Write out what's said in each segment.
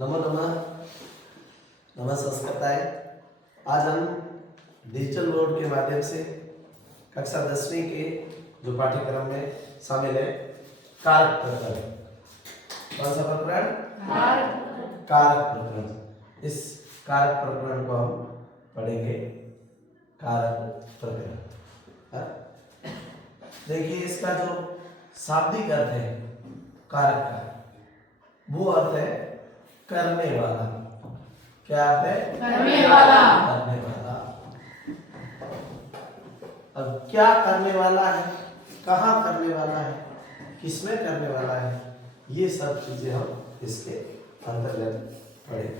नमो नमः। नमस्कार। आज हम डिजिटल बोर्ड के माध्यम से कक्षा 10वीं के जो पाठ्यक्रम में शामिल है कारक प्रकरण। कौन सा प्रकरण? कारक प्रकरण। इस कारक प्रकरण को हम पढ़ेंगे। कारक प्रकरण, देखिए इसका जो शाब्दिक अर्थ है कारक का, वो अर्थ है करने वाला। क्या अर्थ है? करने वाला। करने वाला। अब क्या करने वाला है, कहाँ करने वाला है, किसमें करने वाला है, ये सब चीजें हम इसके अंतर्गत पढ़ेंगे।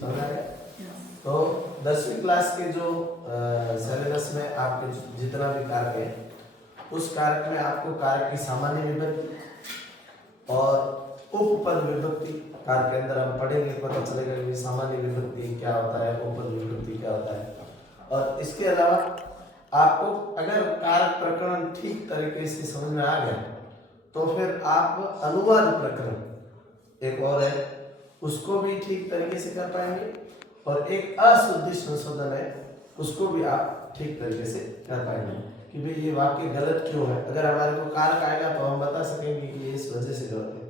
समझ आ गया? तो 10वीं क्लास के जो सिलेबस में आपके जितना भी कारक है, उस कारक में आपको कारक की सामान्य विभक्ति और उपपद विभक्ति कारक के अंदर हम पढ़ेंगे। पता चलेगा कि सामान्य विभक्ति क्या होता है, उपपद विभक्ति क्या होता है। और इसके अलावा आपको अगर कारक प्रकरण ठीक तरीके से समझ में आ गया तो फिर आप अनुवाद प्रकरण एक और है, उसको भी ठीक तरीके से कर पाएंगे। और एक अशुद्धि संशोधन है, उसको भी आप ठीक तरीके से कर पाएंगे कि भाई ये वाक्य गलत क्यों है। अगर हमारे को कारक आएगा तो हम बता सकेंगे कि ये इस वजह से गलत है,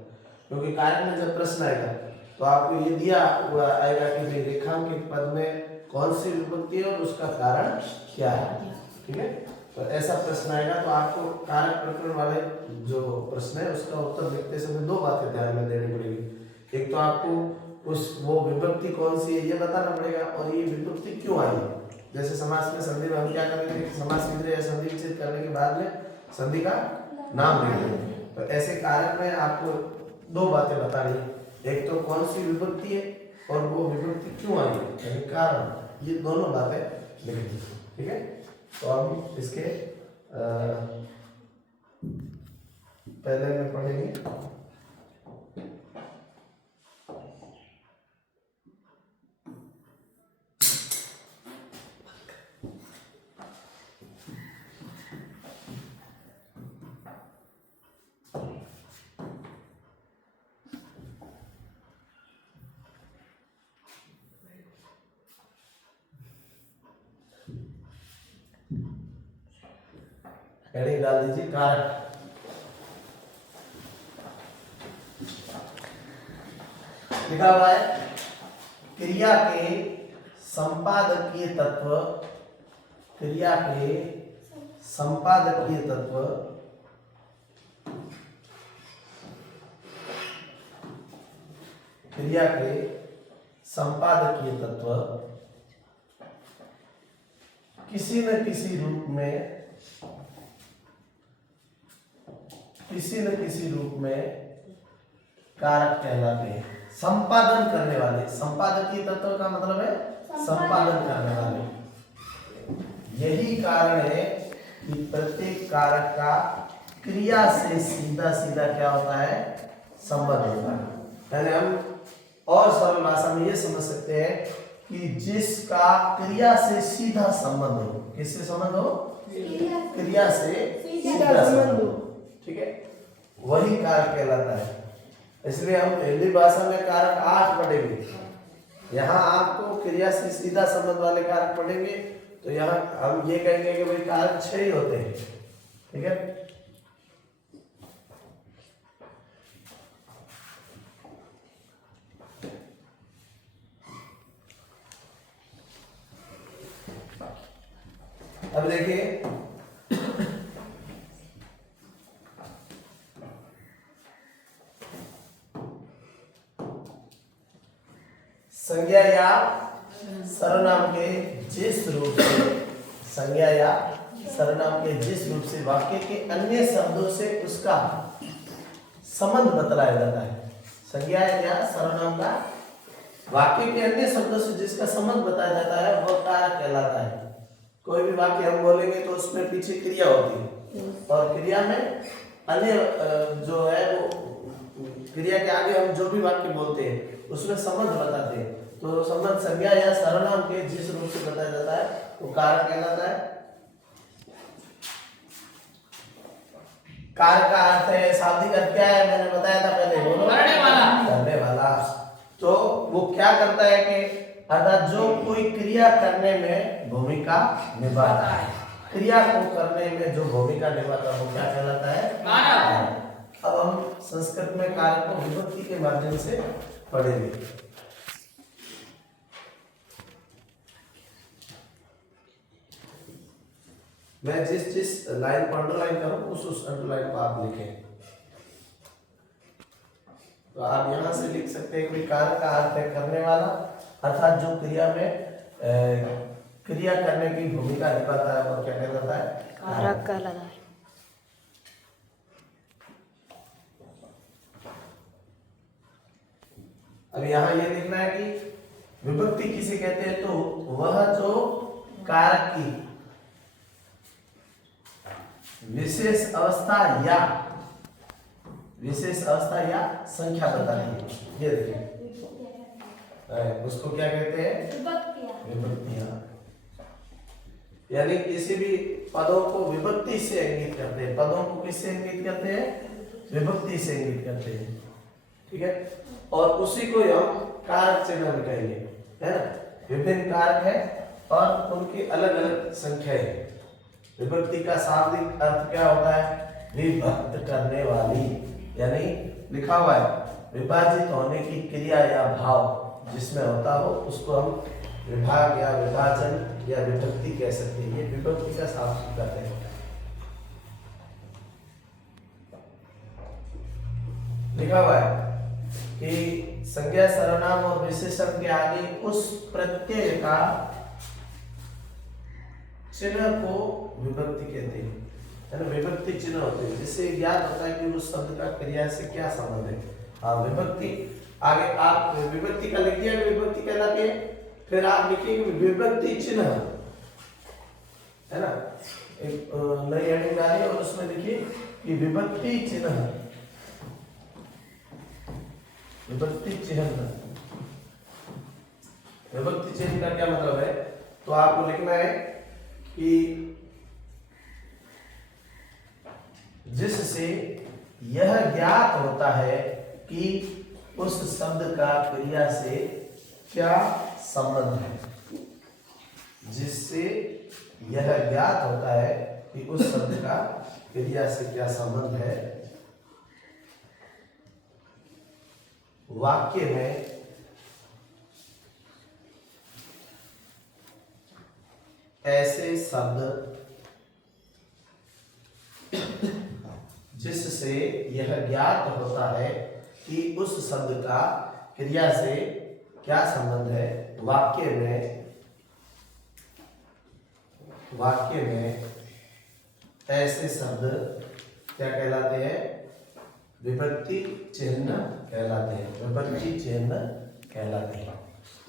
क्योंकि कारक में जब प्रश्न आएगा तो आपको ये दिया हुआ आएगा कि भाई रेखांकित पद में कौन सी विभक्ति है और उसका कारण क्या है। ठीक है, तो ऐसा प्रश्न आएगा तो आपको कारक प्रकरण वाले जो प्रश्न है उसका उत्तर लिखते समय दो बातें ध्यान में देनी पड़ेगी। एक तो आपको वो विभक्ति कौन सी है ये बताना पड़ेगा, और ये विभक्ति क्यों आई है। जैसे समास में संधि में हम क्या करेंगे कि समास विग्रह या संधि विच्छेद करने के बाद में संधि का नाम लेंगे। तो ऐसे कारक में आपको दो बातें बतानी, एक तो कौन सी विभक्ति है और वो विभक्ति क्यों आई है, यानी कारण। ये दोनों बातें लिखनी। ठीक है, तो हम इसके पहले में पढ़ेंगे हेडिंग डाल दीजिए कारक। लिखा हुआ है क्रिया के संपादकीय तत्व, क्रिया के संपादकीय तत्व क्रिया के संपादकीय तत्व किसी न किसी रूप में कारक कहलाते हैं। संपादन करने वाले, संपादकीय तत्व का मतलब है संपादन करने वाले। यही कारण है कि प्रत्येक कारक का क्रिया से सीधा सीधा क्या होता है, संबंध होता है। यानी हम और सरल भाषा में ये समझ सकते हैं कि जिसका क्रिया से सीधा संबंध हो। किससे संबंध हो? क्रिया से सीधा संबंध हो। ठीक है, वही कारक कहलाता है। इसलिए हम हिंदी भाषा में कारक 8 पढ़ेंगे। यहाँ आपको क्रिया से सीधा संबंध वाले कारक पढ़ेंगे, तो यहाँ हम ये कहेंगे कि भाई कारक 6 ही होते हैं। ठीक है, अब देखिए संज्ञा या सर्वनाम के जिस रूप से, संज्ञा या सर्वनाम के जिस रूप से वाक्य के अन्य शब्दों से उसका संबंध बतलाया जाता है। संज्ञा या सर्वनाम का वाक्य के अन्य शब्दों से जिसका संबंध बताया जाता है वह कारक कहलाता है। कोई भी वाक्य हम बोलेंगे तो उसमें पीछे क्रिया होती है, और क्रिया में अन्य जो है वो क्रिया के आगे हम जो भी वाक्य बोलते हैं उसमें संबंध बताते हैं। तो संबंध संज्ञा या सर्वनाम के जिस रूप से बताया जाता है वो कारक कहलाता है। कारक का अर्थ है, शाब्दिक अर्थ क्या है, मैंने बताया था पहले, बोलो। करने वाला। करने वाला। तो वो क्या करता है कि अर्थात जो कोई क्रिया करने में भूमिका निभाता है, क्रिया को करने में जो भूमिका निभाता है वो क्या कहलाता है? कारक। अब हम संस्कृत में कारक को विभक्ति के माध्यम से पढ़ेंगे। मैं जिस लाइन को अंडरलाइन करूं उस अंडरलाइन को आप लिखें। तो आप यहां से लिख सकते हैं कि कारक का अर्थ है करने वाला, अर्थात जो क्रिया में क्रिया करने की भूमिका निभाता है और क्या कहलाता है? कारक कहलाता है। अब यहाँ ये लिखना है कि विभक्ति किसे कहते हैं? तो वह जो कारक की विशेष अवस्था या संख्या बताती है। ये देखिए उसको क्या कहते हैं? विभक्तियां। यानी किसी भी पदों को विभक्ति से इंगित करते हैं। पदों को किससे इंगित करते हैं? विभक्ति से इंगित करते हैं। ठीक है, और उसी को हम कारक चिन्ह में कहेंगे, है ना। विभिन्न कारक है और उनकी अलग अलग संख्याएं हैं। विभक्ति का शाब्दिक अर्थ क्या होता है? विभक्त करने वाली, यानी लिखा हुआ है विभाजित होने की क्रिया या भाव जिसमें होता हो उसको हम विभाग या विभाजन या विभक्ति कह सकते हैं। ये विभक्ति का शाब्दिक अर्थ है। लिखा हुआ है कि संज्ञा सर्वनाम और विशेषण के आगे उस प्रत्यय का चिन्ह को विभक्ति कहते हैं, है ना। विभक्ति चिन्ह होते हैं जिससे ज्ञात होता है कि उस शब्द का क्रिया से क्या संबंध है। हाँ, विभक्ति आगे आप विभक्ति का लिख दिया, विभक्ति कहलाती है। फिर आप लिखिए विभक्ति चिन्ह, है ना। एक नई हेडिंग डालिए और उसमें लिखिए कि विभक्ति चिन्ह, विभक्ति चिन्ह। विभक्ति चिन्ह का क्या मतलब है? तो आपको लिखना है कि जिससे यह ज्ञात होता है कि उस शब्द का क्रिया से क्या संबंध है। जिससे यह ज्ञात होता है कि उस शब्द का क्रिया से क्या संबंध है। वाक्य में ऐसे शब्द जिससे यह ज्ञात होता है कि उस शब्द का क्रिया से क्या संबंध है। वाक्य में ऐसे शब्द क्या कहलाते हैं? विभक्ति चिन्ह कहलाते हैं। विभक्ति चिन्ह कहलाते हैं,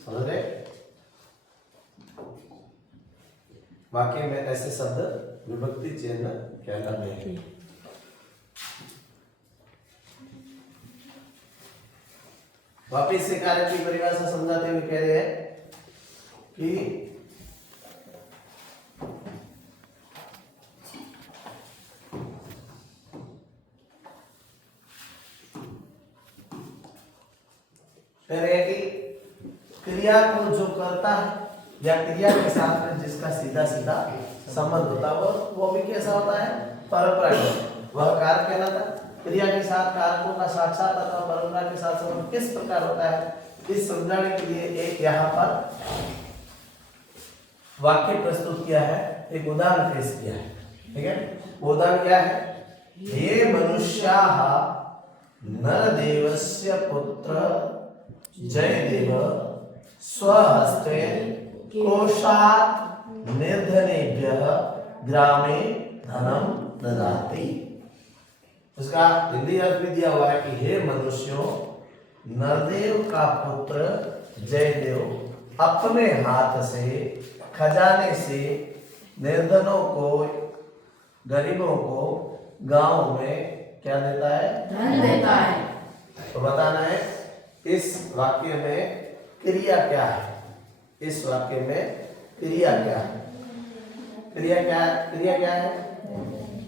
समझ रहे? वाक्य में ऐसे शब्द विभक्ति चिन्ह कहलाते हैं। वापिस से कारक की परिभाषा समझाते हुए कह रहे हैं कि क्रिया को जो करता है या क्रिया के साथ में जिसका सीधा सीधा संबंध होता है वो भी कैसा होता है? परम्परागत। वह कारक कहलाता है। क्रिया के साथ कारकों का साक्षात अथवा परंपरा के साथ संबंध किस प्रकार होता है, इस समझाने के लिए एक यहाँ पर वाक्य प्रस्तुत किया है, एक उदाहरण पेश किया है। ठीक है, उदाहरण क्या है? ये मनुष्याः नरदेवस्य पुत्र जयदेव स्वहस्ते कोशात् निर्धनेभ्यः ग्रामे धनम ददाति। उसका हिंदी अर्थ भी दिया हुआ है कि हे मनुष्यों, नरदेव का पुत्र जयदेव अपने हाथ से खजाने से निर्धनों को, गरीबों को गांव में क्या देता है? धन देता है। तो बताना है इस वाक्य में क्रिया क्या है। इस वाक्य में क्रिया क्या है? क्रिया क्या है?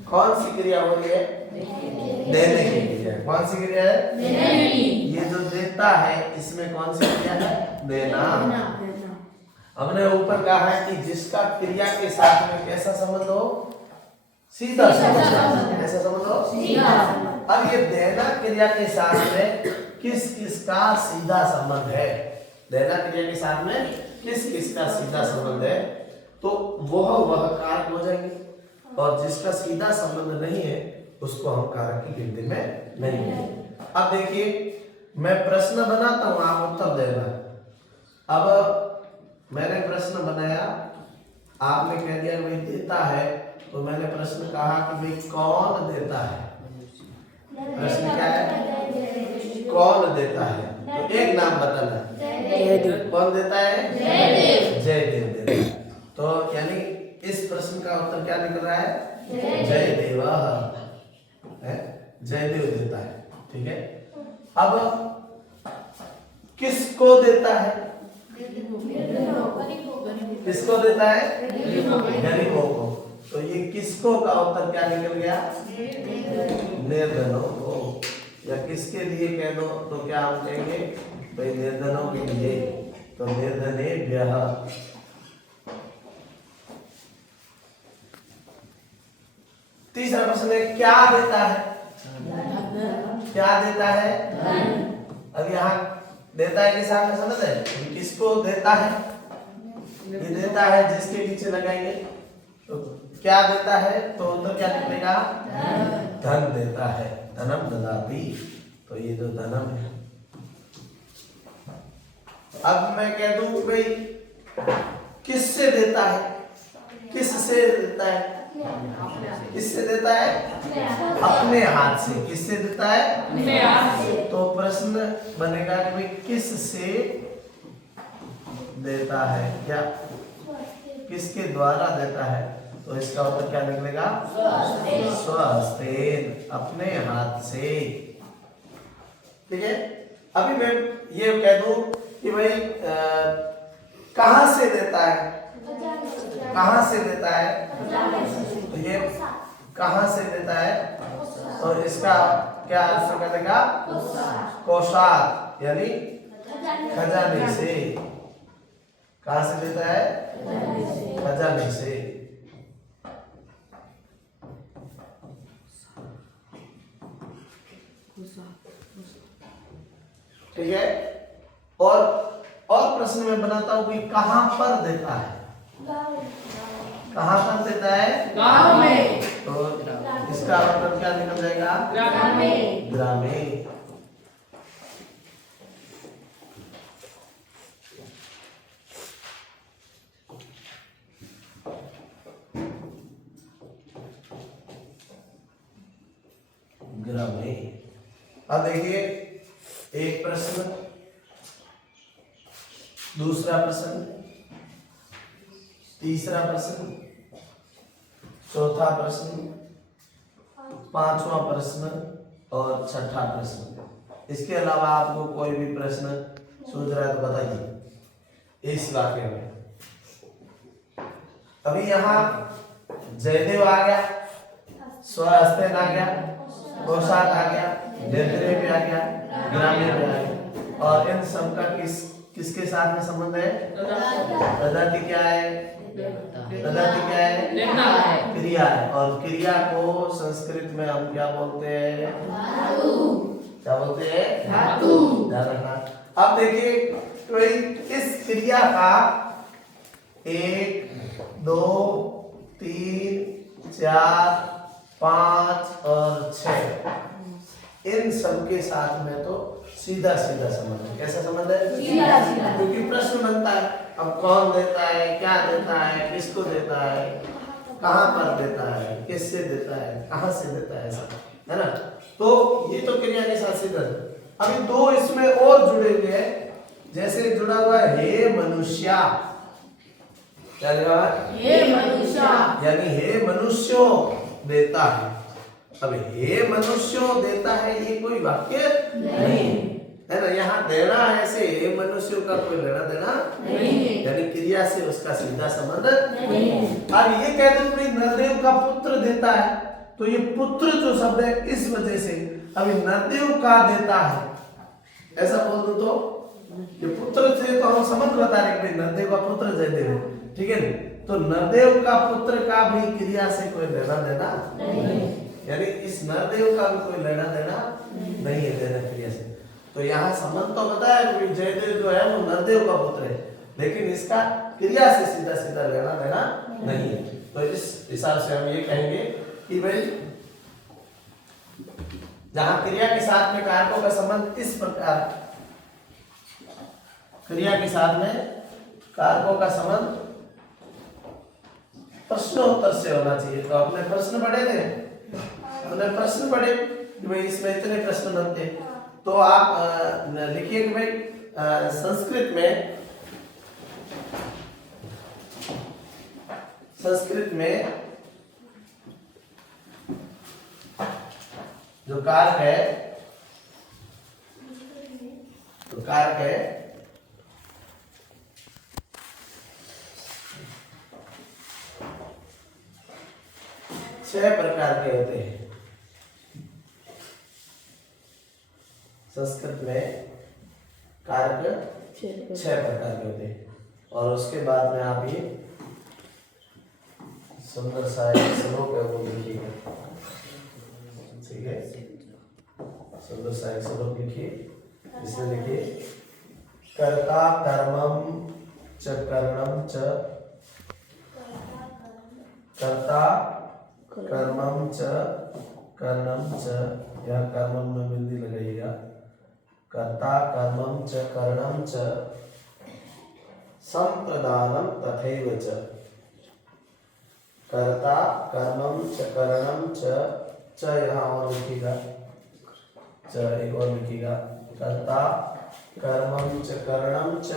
कौन सी क्रिया हो रही है? देने की क्रिया। कौन सी क्रिया है? देने की। ये जो देता है इसमें कौन सी क्रिया है? देना। हमने ऊपर कहा है कि जिसका क्रिया के साथ में कैसा संबंध हो? सीधा संबंध। कैसा संबंध हो? सीधा। अब ये देना क्रिया के साथ में किस किसका सीधा संबंध है? देना क्रिया के साथ में किस किसका सीधा संबंध है? तो वह कारक हो जाएंगे, और जिसका सीधा संबंध नहीं है उसको हम कारक की गिनती में नहीं लेंगे। अब देखिए, मैं प्रश्न बनाता हूं, आप उत्तर देना। अब मैंने प्रश्न बनाया, आपने कह दिया भाई देता है, तो मैंने प्रश्न कहा कि भाई कौन देता है? प्रश्न क्या है? कौन देता है? तो एक नाम बताना। कौन देता है? जयदेव देता है। तो यानी इस प्रश्न का उत्तर क्या निकल रहा है? जयदेव है, जयदेव देता है। ठीक है। अब किसको देता है? किसको देता है? गरीबों को। तो ये किसको का उत्तर क्या निकल गया? निर्धनों को। या किसके लिए कह दो तो क्या हम कहेंगे? भाई निर्धनों के लिए। तो निर्धनेभ्यः। तीसरा प्रश्न है, क्या देता है? क्या देता है? अब यहाँ देता है के साथ में समझ है, किसको देता है? ये देता है जिसके पीछे लगाएंगे तो क्या देता है? तो क्या निकलेगा? धन देता है। धनम ददाति। तो ये जो धनम है, अब मैं कह दूं भाई किससे देता है? किससे देता है? किससे देता है? अपने हाथ से। किससे देता है? अपने हाथ से। तो प्रश्न बनेगा कि भाई किससे देता है? क्या किसके द्वारा देता है? तो इसका उत्तर क्या निकलेगा? स्वहस्तेन। अपने हाथ से। ठीक है। अभी मैं ये कह दूं कि भाई कहां से देता है? कहां से देता है? तो ये कहां से देता है? तो इसका क्या आंसर करेगा? कोषात, यानी खजाने से। कहां से देता है? खजाने से। ठीक है। और प्रश्न में बनाता हूं कि कहां पर देता है? कहां पर देता है? गांव में। तो इसका मतलब क्या निकल जाएगा? ग्रामे। ग्रामे। ग्रामे। अब देखिए, एक प्रश्न, दूसरा प्रश्न, तीसरा प्रश्न, चौथा प्रश्न, पांचवा प्रश्न और छठा प्रश्न। इसके अलावा आपको कोई भी प्रश्न सूझ रहा है तो बताइए इस वाक्य में। अभी यहाँ जयदेव आ गया, स्वहस्तेन आ गया, कोषात आ गया, निर्धनेभ्यः भी आ गया, ग्रामे भी आ गया। और इन सब का किसके साथ में संबंध है? ददाति क्या है? ददाति क्या है? क्रिया है। और क्रिया को संस्कृत में हम क्या बोलते हैं? क्या बोलते हैं? धातु। ध्यान रखना। अब देखिए, तो इस क्रिया का 1, 2, 3, 4, 5 और 6, इन सब के साथ में तो सीधा सीधा संबंध है। कैसा संबंध है? सीधा सीधा। क्योंकि प्रश्न बनता है, अब कौन देता है, क्या देता है, किसको देता है, कहां पर देता है, किससे देता है, कहां से देता है, सब है ना। तो ये तो क्रिया के साथ सीधा। अभी दो इसमें और जुड़े हुए हैं, जैसे जुड़ा हुआ है हे मनुष्या। क्या जुड़ा है? हे मनुष्या, यानी हे मनुष्यों देता है। अब हे मनुष्यों देता है, ये कोई वाक्य नहीं है ना। यहाँ देना ऐसे हे मनुष्यों का कोई लेना देना नहीं है, यानी क्रिया से उसका सीधा संबंध नहीं है। अब ये कहते हैं कि नरदेव का पुत्र देता है, तो ये पुत्र जो शब्द है इस वजह से अभी नरदेव का देता है, ऐसा बोल दो तो ये पुत्र थे तो हम समझ बता रहे कि नरदेव का पुत्र जयदेव है, ठीक है। तो नरदेव का पुत्र का भी क्रिया से कोई लेना देना नहीं, यानी इस नरदेव का भी कोई लेना देना नहीं है देना क्रिया से। तो यहाँ संबंध तो बताया कि जयदेव जो है वो नरदेव का पुत्र है, लेकिन इसका क्रिया से सीधा सीधा लेना देना नहीं है। तो इस हिसाब से हम ये कहेंगे कि भाई जहां क्रिया के साथ में कारकों का संबंध इस प्रकार, क्रिया के साथ में कारकों का संबंध प्रश्नोत्तर से होना चाहिए। तो अपने प्रश्न पढ़े थे, अपने प्रश्न पढ़े कि भाई इसमें इतने प्रश्न बनते, तो आप लिखिए कि भाई संस्कृत में जो कारक है, तो कारक है 6 प्रकार के होते हैं। संस्कृत में कारक 6 प्रकार के होते हैं। और उसके बाद में आप ये सुंदर सा एक श्लोक है वो लिखिएगा, ठीक है। सुंदर सा एक श्लोक लिखिए, इसमें लिखिए कर्ता कर्मम च करणम च, कर्ता कर्मम च करणम च, यह कर्मम में बिंदी लगाइएगा। कर्ता कर्मम च करणम च संप्रदानम तथैव च, कर्ता कर्मम च करणम च यहाँ और लिखिएगा, च एक और लिखिएगा, कर्ता कर्मम च करणम च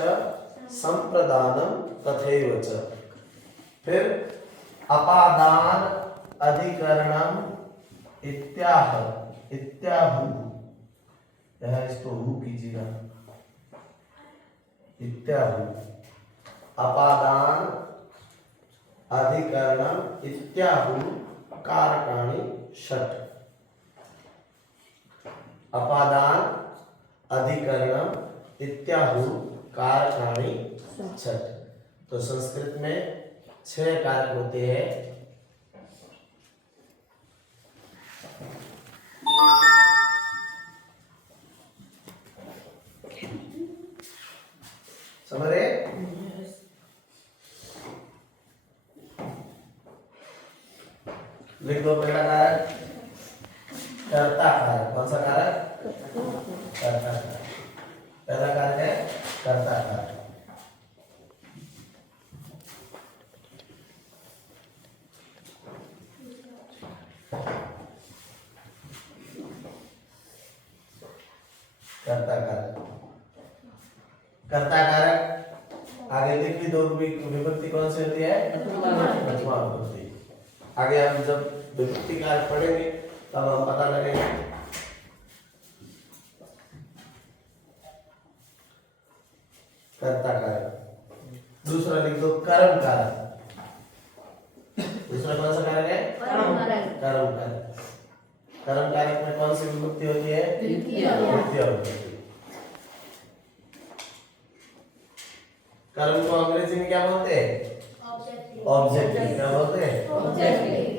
संप्रदानम तथैव च। फिर अपादान अधिकरणम इत्याह, इत्याहु, यहाँ इसको हु कीजिएगा, इत्याहु, अपादान अधिकरणम इत्याहु कारकाणि षट्, अपादान अधिकरणम इत्याहु कारकाणि षट्। तो संस्कृत में 6 कारक होते हैं। समझ रहे? लिख दो पहला कारक कर्ता कारक। कौन सा कारक? कर्ता कारक। पहला कारक है कर्ता कारक। कर्ता कारक, कर्ता कारक आगे लिख भी दो। विभक्ति कौन सी होती है? प्रथमा विभक्ति। आगे हम जब विभक्ति कारक पढ़ेंगे तब हम पता लगेगा। कर्ता कारक। दूसरा लिख दो कर्म कारक। दूसरा कौन सा कारक है? कर्म कारक। कर्म कारक में कौन सी विभक्ति होती है? द्वितीय विभक्ति। कर्म को अंग्रेजी में क्या बोलते हैं? ऑब्जेक्टिव। क्या बोलते हैं? ऑब्जेक्टिव।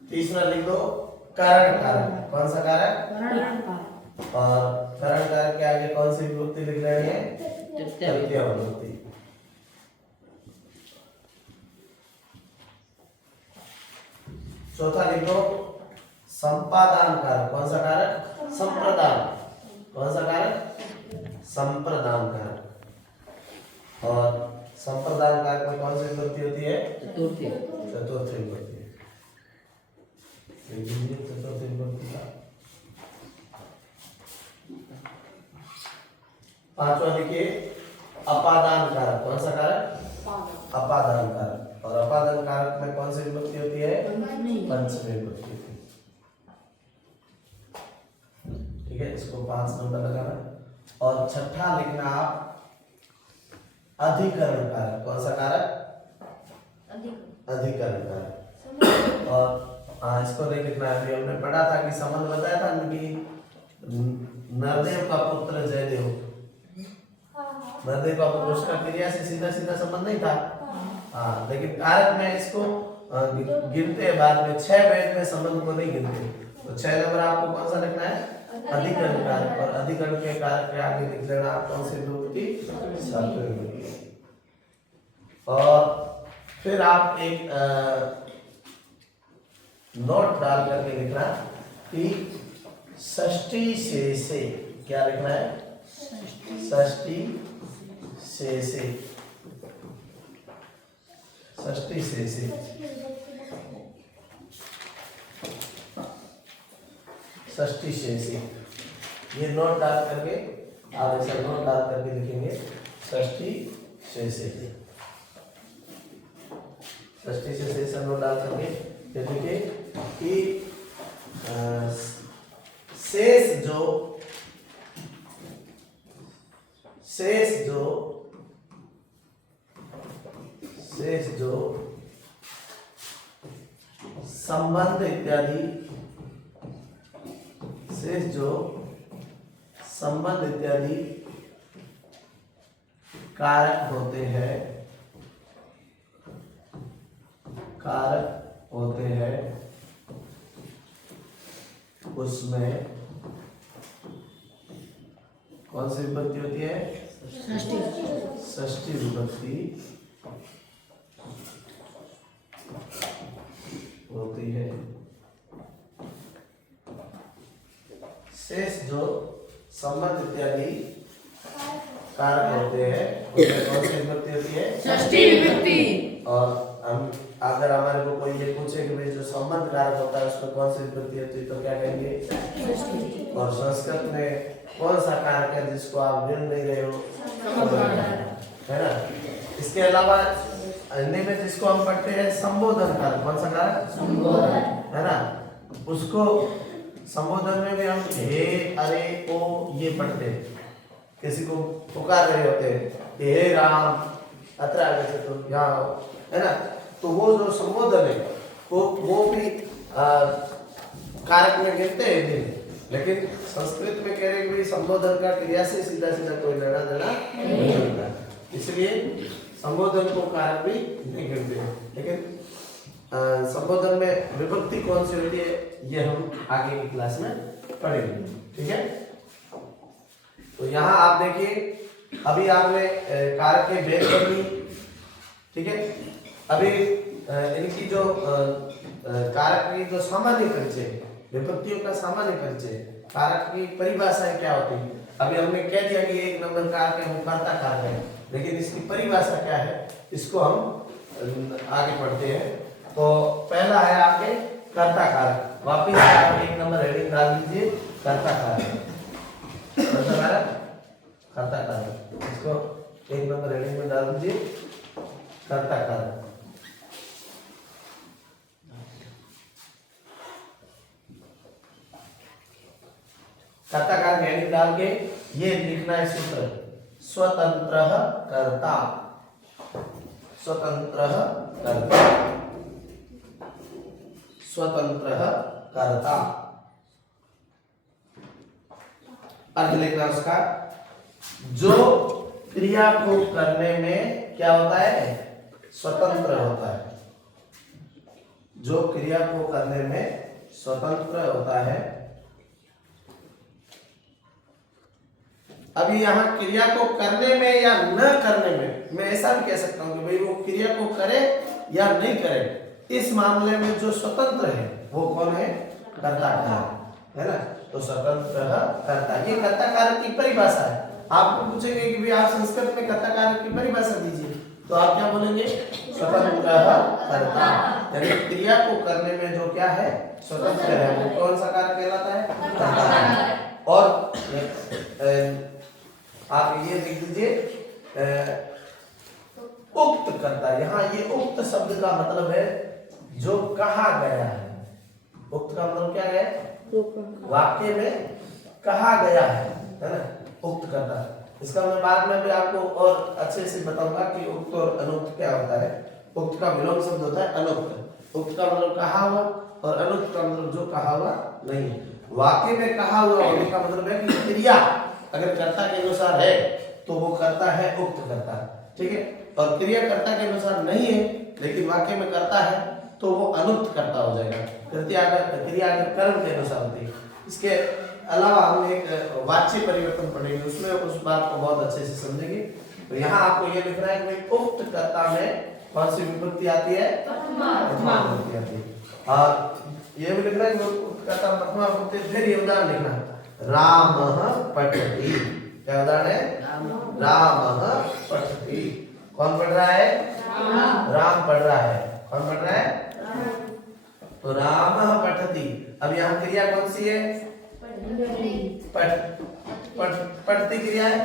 तीसरा लिख दो कारण कारक। कौन सा कारक? और कारण कारक के आगे कौन सी विभक्ति लिख रहे हैं? तृतीय विभक्ति। चौथा लिख दो संपादान कारक। कौन सा कारक? संप्रदान। कौन सा कारक? संप्रदान कारक। और संप्रदान कारक में कौन सी विभक्ति होती है? चतुर्थी विभक्ति। चतुर्थी विभक्ति का पांचवा देखिए अपादान कारक। कौन सा कारक? अपादान कारक। और अपादान कारक में कौन सी विभक्ति होती है? पंचमी विभक्ति। ठीक है, इसको 5 नंबर लगाना। और छठा लिखना आप अधिकरण कारक। कौन सा कारक? अधिकरण कारक। और हाँ इसको नहीं लिखना है। अभी हमने पढ़ा था कि संबंध बताया था कि नरदेव का पुत्र जयदेव, नरदेव का पुत्र, उसका क्रिया से सीधा सीधा संबंध नहीं था। हाँ लेकिन कारक में इसको गिनते हैं बाद में, 6 वेद में संबंध को नहीं गिनते। तो 6 नंबर आपको कौन सा लिखना है? अधिकरण कारक। और अधिकरण के कारक के आगे लिख लेना आप कौन से विभक्ति? सप्तमी। और फिर आप एक नोट डाल करके लिखना कि षष्ठी से क्या लिखना है? षष्ठी से षष्ठी से षष्ठी से ये नोट डाल करके आप ऐसा नोट डाल करके लिखेंगे षष्ठी से षष्ठी से नोट डाल करके देखिए कि शेष जो संबंध इत्यादि, शेष जो संबंध इत्यादि कारक होते हैं उसमें कौन सी विभक्ति होती है? षष्ठी विभक्ति होती है। शेष जो संबंध इत्यादि कारक होते हैं उसमें कौन सी विभक्ति होती है? षष्ठी विभक्ति। और हम अगर हमारे को कोई ये पूछे कि भाई जो संबंध कारक होता है उसमें कौन सी विभक्ति होती है तो क्या कहेंगे? और संस्कृत में कौन सा कारक है जिसको आप गिन नहीं रहे हो? है ना। इसके अलावा हिंदी में जिसको हम पढ़ते हैं संबोधन कारक, कौन सा कारक? संबोधन, है ना। उसको संबोधन में भी हम हे, अरे, ओ ये पढ़ते हैं। किसी को पुकार रहे होते हैं कि हे राम अत्र आगे से तो यहाँ, है ना। तो वो जो संबोधन है वो भी कारक में गिनते हैं भी। लेकिन संस्कृत में कह रहे हैं कि संबोधन का क्रिया से सीधा सीधा कोई लेना देना नहीं होता, इसलिए संबोधन को कारक भी नहीं गिनते। लेकिन संबोधन में विभक्ति कौन सी होती है ये हम आगे की क्लास में पढ़ेंगे, ठीक है। तो यहाँ आप देखिए अभी आपने कारक के भेद कर ली, ठीक है। अभी इनकी जो कारक की जो सामान्य परिचय, विभक्तियों का सामान्य परिचय, कारक की परिभाषाएं क्या होती है। अभी हमने कह दिया कि 1 नंबर कारक है वो कर्ता कारक है, लेकिन इसकी परिभाषा क्या है इसको हम आगे पढ़ते हैं। तो पहला है आपके कर्ता कारक। वापिस आप 1 नंबर हेडिंग डाल दीजिए कर्ता कारक। कर्ता कारक इसको 1 नंबर हेडिंग में डाल दीजिए कर्ता कारक। कर्ता कारक हेडिंग डाल के ये लिखना है सूत्र, स्वतंत्र कर्ता, स्वतंत्र कर्ता, स्वतंत्र कर्ता। अर्थ लिखना उसका, जो क्रिया को करने में क्या होता है? स्वतंत्र होता है। जो क्रिया को करने में स्वतंत्र होता है। अभी यहाँ क्रिया को करने में या न करने में मैं ऐसा भी कह सकता हूँ कि भाई वो क्रिया को करे या नहीं करे, इस मामले में जो स्वतंत्र है वो कौन है? कर्ता कारक, है ना। तो स्वतंत्र कर्ता, ये कर्ता कारक की परिभाषा है। आपको पूछेंगे कि भाई आप संस्कृत में कर्ता कारक की परिभाषा दीजिए, तो आप क्या बोलेंगे? स्वतंत्र कर्ता, यानी क्रिया को करने में जो क्या है? स्वतंत्र है, वो कौन सा कारक कहलाता है? कर्ता कारक। और आप ये लिख दीजिए उक्त कर्ता। यहाँ ये उक्त शब्द का मतलब है जो कहा गया है। उक्त का मतलब क्या है? वाक्य में कहा गया है ना, उक्त कर्ता। इसका मैं बाद में भी आपको और अच्छे से बताऊंगा कि उक्त और अनुक्त क्या होता है। उक्त का विलोम शब्द होता है अनुक्त। उक्त का मतलब कहा हुआ और अनुक्त का मतलब जो कहा हुआ नहीं है। वाक्य में कहा हुआ होने का मतलब है कि क्रिया अगर कर्ता के अनुसार है तो वो कर्ता है उक्त कर्ता, ठीक है। और क्रिया कर्ता के अनुसार नहीं है लेकिन वाक्य में कर्ता है तो वो अनुक्त कर्ता हो जाएगा। क्रिया अगर कर्म के अनुसार होती है। इसके अलावा हम एक वाच्य परिवर्तन पढ़ेंगे, उसमें उस बात को बहुत अच्छे से समझेंगे। तो यहाँ आपको ये लिखना है कि उक्त कर्ता में कौन सी विभक्ति आती है? प्रथमा विभक्ति आती है। और ये भी लिखना है कि उक्त कर्ता प्रथमा विभक्ति। फिर ये उदाहरण लिखना है, रामः पठति। क्या उदाहरण है? रामः पठति। कौन पढ़ रहा है? राम पढ़ रहा है। कौन पढ़ रहा है? तो रामः पठति। अब यहाँ क्रिया कौन सी है? पठति क्रिया है,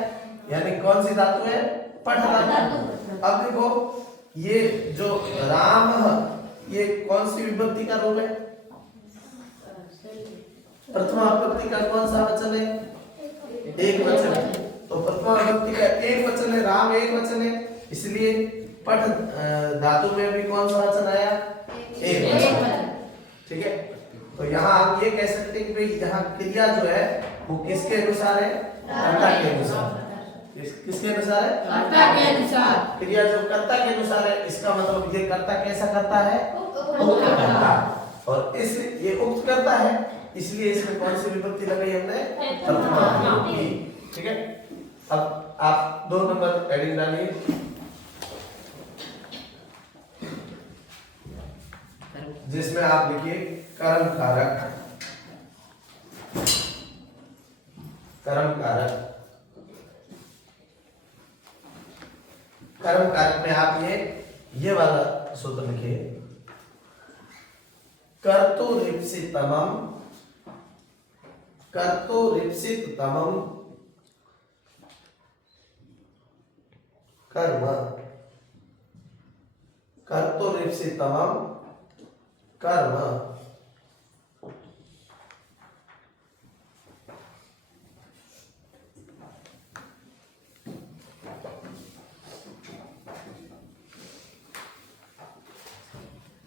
यानी कौन सी धातु है? पठ धातु। अब देखो ये जो राम ये कौन सी विभक्ति का रूप है? प्रथमा विभक्ति का कौन सा वचन है? एक वचन है। तो प्रथमा विभक्ति का एक वचन है, राम एक वचन है, इसलिए पठ धातु में भी कौन सा वचन आया? एक वचन, ठीक है। तो यहाँ आप ये कह सकते हैं कि भाई यहाँ क्रिया जो है वो किसके अनुसार है? कर्ता के अनुसार। किसके अनुसार है? कर्ता के अनुसार। क्रिया जो कर्ता के अनुसार है इसका मतलब ये कर्ता कैसा करता है? उक्त कर्ता। और इस ये उक्त करता है इसलिए इसमें कौन सी विभक्ति लगाई हमने? प्रथमा विभक्ति, ठीक है। अब आप 2 नंबर हेडिंग डालिए, जिसमें आप लिखिए कर्म कारक। कर्म कारक, कर्म कारक में आप ये वाला सूत्र लिखिए, कर्तुरीप्सितमं कर्म, कर्तुरीप्सितमं कर्म।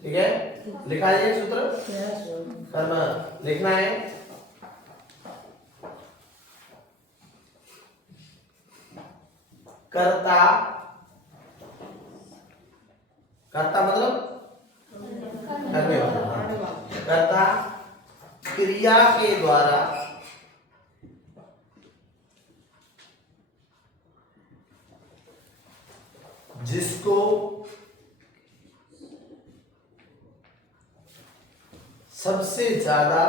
ठीक है, लिखा है ये सूत्र? कर्म लिखना है। कर्ता, कर्ता मतलब करने वाला। कर्ता क्रिया के द्वारा जिसको सबसे ज्यादा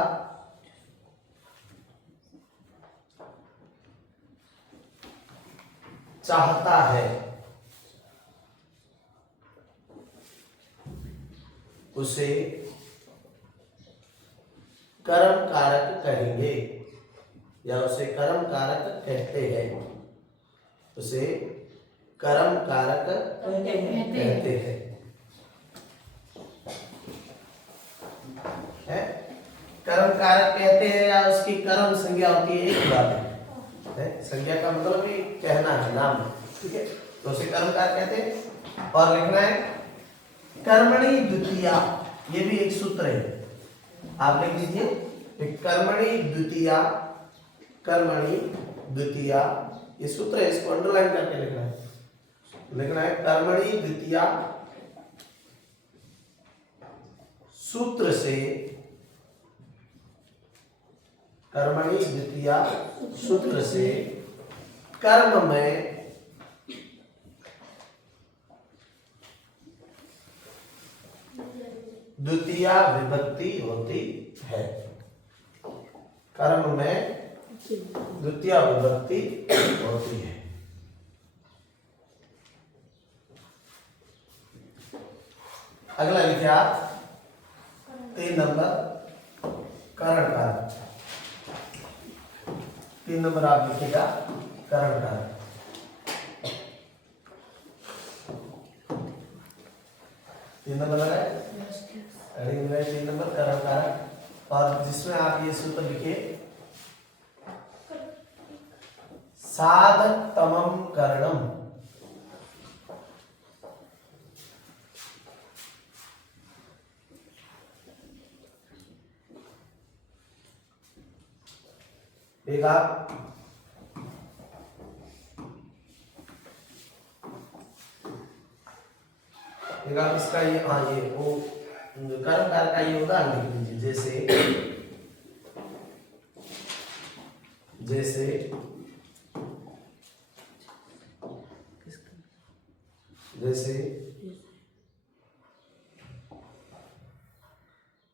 चाहता है उसे कर्म कारक कहेंगे या उसे कर्म कारक कहते हैं। उसे कर्म कारक कहते हैं। कर्म कारक कहते हैं या उसकी कर्म संज्ञा होती है, एक बात है। संज्ञा का मतलब भी कहना है, नाम, ठीक है। तो उसे कर्म कारक कहते हैं। और लिखना है कर्मणि द्वितीया, ये भी एक सूत्र है, आप लिख लीजिए कर्मणि द्वितीया। कर्मणि द्वितीया ये सूत्र है, इसको अंडरलाइन करके लिखना है। लिखना है कर्मणि द्वितीया सूत्र से, कर्मणि द्वितीया सूत्र से कर्म में द्वितीया विभक्ति होती है। कर्म में द्वितीया विभक्ति होती है। अगला लिखिए आप 3 नंबर करण कारक। 3 नंबर आप लिखिएगा करण कारक। 3 नंबर है, 3 नंबर करण कारक। और जिसमें आप ये सूत्र लिखिए साधकतमं करणम। एक आप इसका ये ये वो कर्म कारक का ये उदाहरण लिख लीजिए।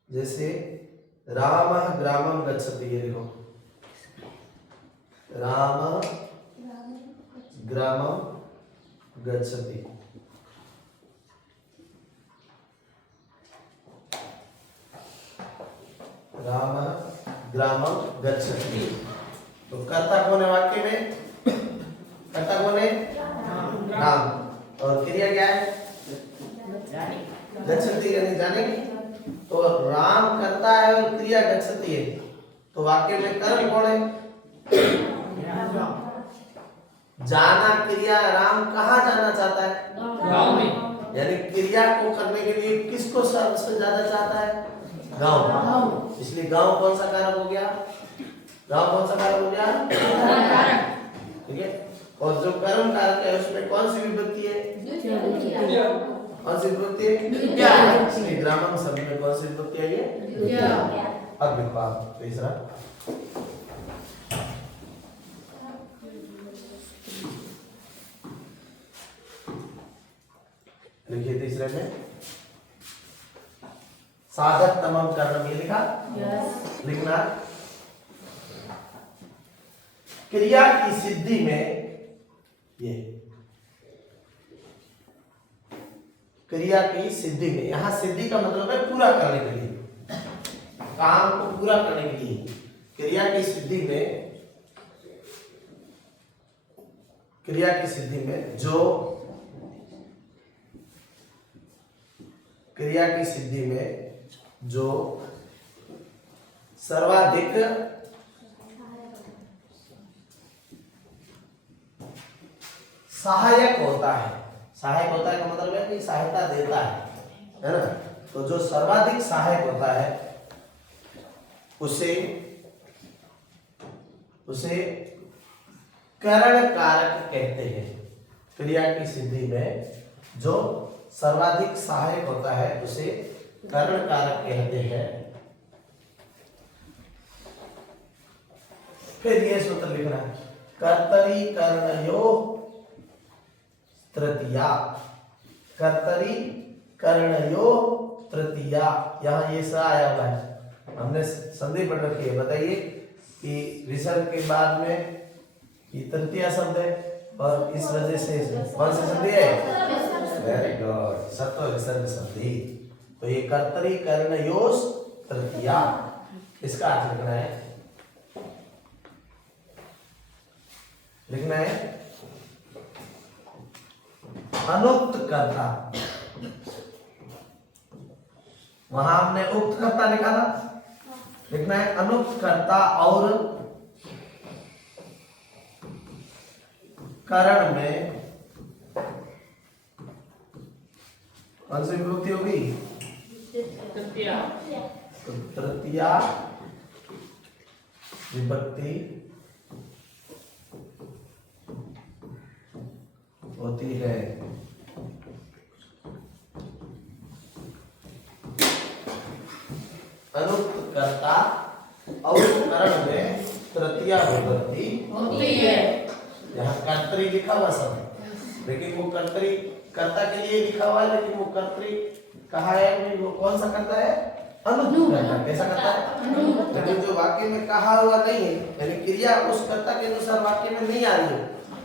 जैसे रामः ग्रामं गच्छति, ये देखो राम ग्रामं गच्छति। राम ग्रामं गच्छति। तो कर्ता कौन है वाक्य में? कर्ता कौन है? राम। और क्रिया क्या है? गच्छति यानी जाने। तो राम करता है और क्रिया गच्छति है, तो वाक्य में कर्म कौन है? जाना क्रिया। राम कहाँ जाना चाहता है? गांव में। यानी क्रिया को करने के लिए किसको सबसे ज्यादा चाहता है? गांव। इसलिए गांव कौन सा कारक हो गया? गांव कौन सा कारक हो गया? ठीक है। और जो कर्म कारक है उसमें कौन सी विभक्ति है? कौन सी विभक्ति है? इसलिए ग्रामम शब्द में कौन सी विभक्ति है ये? अब देखो आप तीसरा। लिखिए तीसरे में साधक तमम कर्म, ये लिखा? लिखना। क्रिया की सिद्धि में, ये क्रिया की सिद्धि में, यहां सिद्धि का मतलब है पूरा करने के लिए, काम को पूरा करने के लिए। क्रिया की सिद्धि में, क्रिया की सिद्धि में जो, क्रिया की सिद्धि में जो सर्वाधिक सहायक होता है। सहायक होता है का मतलब है कि सहायता देता है ना? तो जो सर्वाधिक सहायक होता है उसे करण कारक कहते हैं। क्रिया की सिद्धि में जो सर्वाधिक सहायक होता है उसे करण कारक कहते हैं। फिर ये सूत्र लिखना है, कर्तरी कर्णयो तृतीया। कर्तरी कर्णयो तृतीया, यहाँ ये स आया हुआ है, हमने संधि पढ़ रखी है। बताइए कि विसर्ग के बाद में ये तृतीया शब्द है और इस वजह से कौन सी संधि है? वेरी गुड, सत्व विसर्ग संधि। तो ये कर्तरी कर्णयोस तृतीया, इसका अर्थ लिखना है, अनुक्त कर्ता। वहां हमने उक्त कर्ता लिखा था, लिखना है अनुक्त कर्ता और करण में कौन सी विभक्ति होगी? तृतीया विभक्ति होती है। अनुक्त कर्ता और करण में तृतीया विभक्ति होती है। यहाँ कर्तरी लिखा हुआ सब, लेकिन वो कर्तरी कर्ता के लिए लिखा हुआ है, लेकिन वो कर्तरी कहा है, वो कौन सा कर्ता है? अनुक्त कर्ता। कैसा कर्ता है? लेकिन जो वाक्य में कहा हुआ नहीं है, यानी क्रिया उस कर्ता के अनुसार वाक्य में नहीं आ रही है,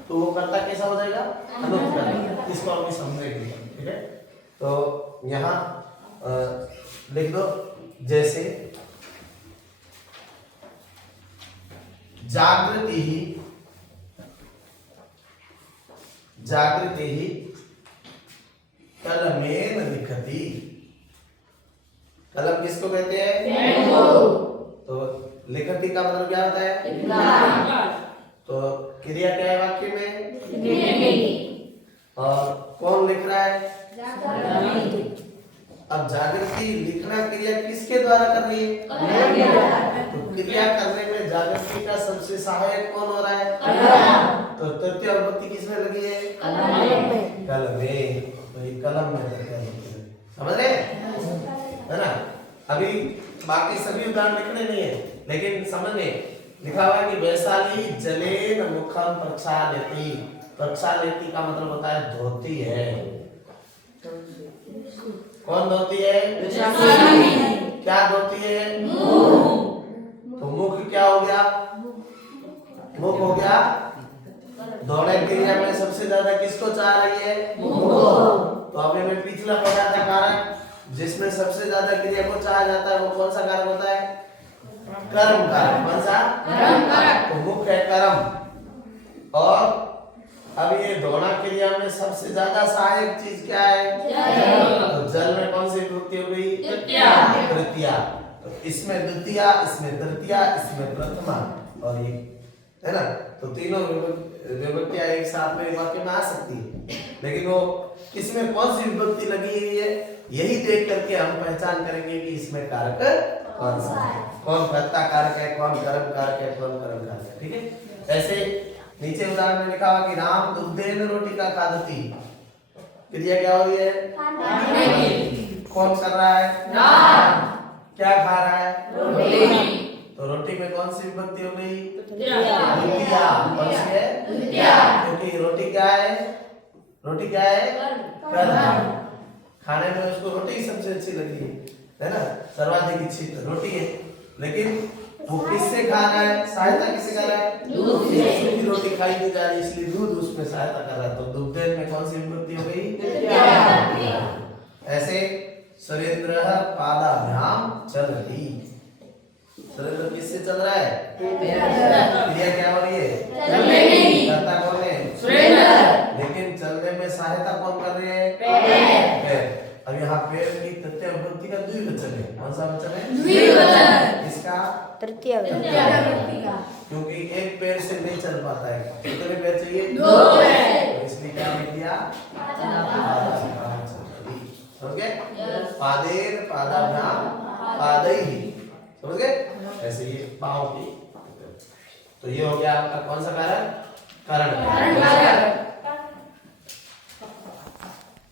तो वो कर्ता कैसा हो जाएगा? अनुक्त कर्ता। इसको हम समझेंगे, ठीक है? तो यहाँ लिख दो, जैसे जागृति ही कलमेन लिखती। कलम किसको कहते हैं? तो लिखती का मतलब क्या होता है? तो क्रिया क्या है वाक्य में? और कौन लिख रहा है? अब जागृति लिखना क्रिया किसके द्वारा कर रही है? तो क्रिया करने में जागृति का सबसे सहायक कौन हो रहा है? कलम। तो तृतीय विभक्ति किसमें लगी है? कलम में। तो ये कलम में तृतीय विभक्ति लगी। समझ रहे है ना? अभी बाकी सभी उदाहरण लिखने नहीं है, लेकिन समझ में लिखा हुआ है कि वैशाली जलेन मुखम प्रक्षालयति। प्रक्षालयति का मतलब होता है धोती है। कौन धोती है? क्या धोती है? तो मुख क्या हो गया? मुख हो गया। दौड़े क्रिया में सबसे ज्यादा किसको चाह रही है? तो अभी मैं पिछला पढ़ा था कारक, जिसमें सबसे ज्यादा क्रिया को चाहा जाता है वो कौन सा कारक होता है? कर्म कारक। कौन सा? कर्म कारक। तो मुख है कर्म। और अब ये दौड़ा क्रिया में सबसे ज्यादा सहायक चीज क्या है? तो जल में कौन सी विभक्ति हो गई? तृतीया। तो इसमें द्वितीया, इसमें तृतीया, इसमें प्रथमा, और ये है ना। तो तीनों विभक्तियां एक साथ में वाक्य में आ सकती है, लेकिन वो इसमें कौन सी विभक्ति लगी हुई है यही देख करके हम पहचान करेंगे कि इसमें कारक कौन सा है, कौन कर्ता कारक है, कौन कर्म कारक है, कौन कर्म कारक है। ठीक है। ऐसे नीचे उदाहरण में लिखा हुआ कि राम दुग्धेन रोटिका खादति। क्रिया क्या हो रही है? कौन कर रहा है? राम। क्या खा रहा है? रोटी। तो रोटी में कौन सी विभक्ति हो गई? द्वितीया। कौन सी है? द्वितीया। क्योंकि रोटी क्या है? रोटी क्या है? कर्म। खाने में उसको रोटी ही सबसे अच्छी लगी है ना, सर्वाधिक इच्छित रोटी है। लेकिन वो किससे खा रहा है? सहायता किससे कर रहा है? दूध से। सूखी रोटी खाई नहीं जा रही, इसलिए दूध उसमें सहायता कर रहा है। तो दुग्धेन में कौन सी विभक्ति हो गई? ऐसे सुरेंद्र पादाभ्याम चलति। सुरेंद्र किससे चल रहा है? क्रिया क्या हो रही है? कर्ता कौन है? सुरेंद्र। लेकिन चलने में सहायता कौन कर रहे हैं? पैर। अब यहाँ पैर की तृतीय विभक्ति का द्विवचन है। कौन सा वचन है? द्विवचन। इसका तृतीय विभक्ति का, क्योंकि एक पैर से नहीं चल पाता है। कितने पैर चाहिए? दो पैर। तो इसलिए क्या लिख दिया? समझ गए? पादेर पादाभ्याम पादैहि। समझ गए? ऐसे ये पाँव की। तो ये हो गया आपका कौन सा कारक? कारण कारक।